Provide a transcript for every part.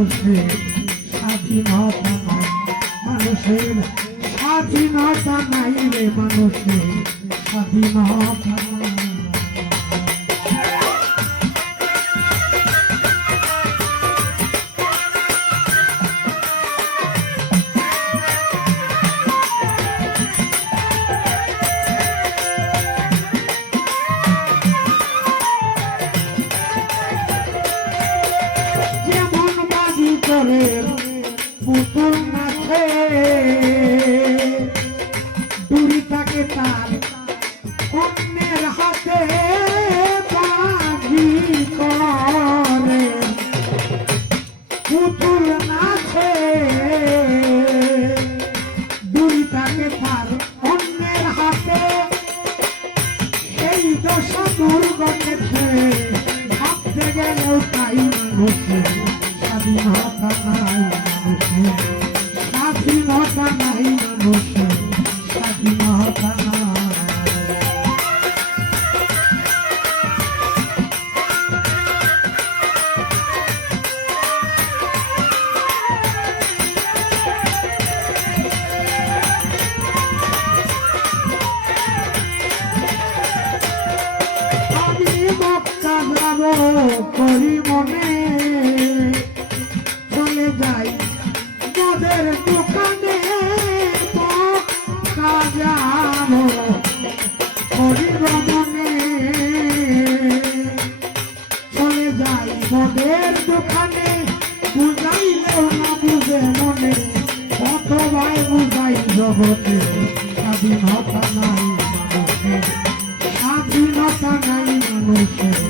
মানুষের স্বাধীনতা নাই মানুষের স্বাধীনতা নাই রে মানুষের স্বাধীনতা পুতুল নাচে দূরি থাকে তার অন্যের হাতে বাজি করে। পুতুল নাচে দূরি থাকে তার অন্যের হাতে। এই দশা দুর্গতেছে ভাবতে গেলেও তাই মানুষের স্বাধীনতা নাই মানুষের স্বাধীনতা নাই মনে মদের দোকানে। বুঝাইলেও না, বুঝে মনে। কতবার বুঝাই জগতে, স্বাধীনতা নাই মানুষের। স্বাধীনতা নাই মানুষের।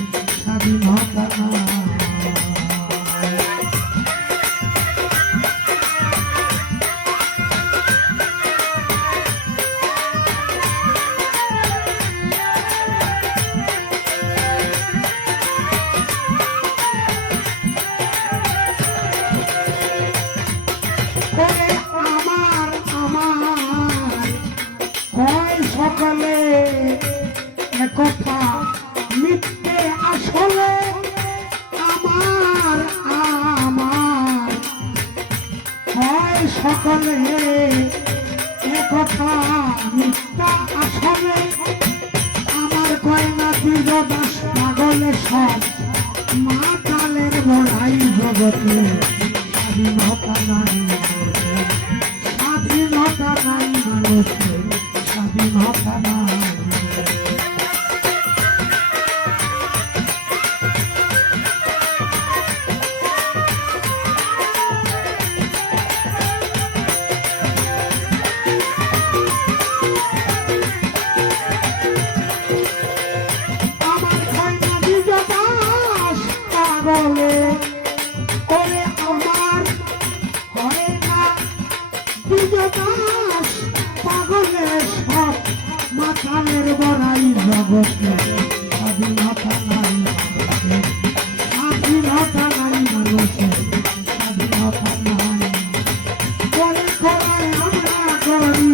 একথা মিথ্যে আসলে আমার আমার। হয় সকলে একথা মিথ্যা আসলে। আমার গয়না দুজ দাস পাগলে সব। মা কালের বড়াই জগতে স্বাধীনতা নাই স্বাধীনতা নাই মানুষের স্বাধীনতা নাই পাগলের সব মাথালের বড়াই জগতে। স্বাধীনতা নাই স্বাধীনতা নাই মানুষে স্বাধীনতা নাই। বলে করায় আমরা করি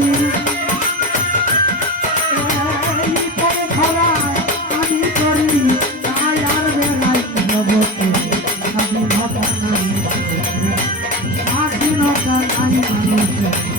আমি করি তাই আর বেড়াই জগতে। স্বাধীনতা নাই স্বাধীনতা নাই মানুষে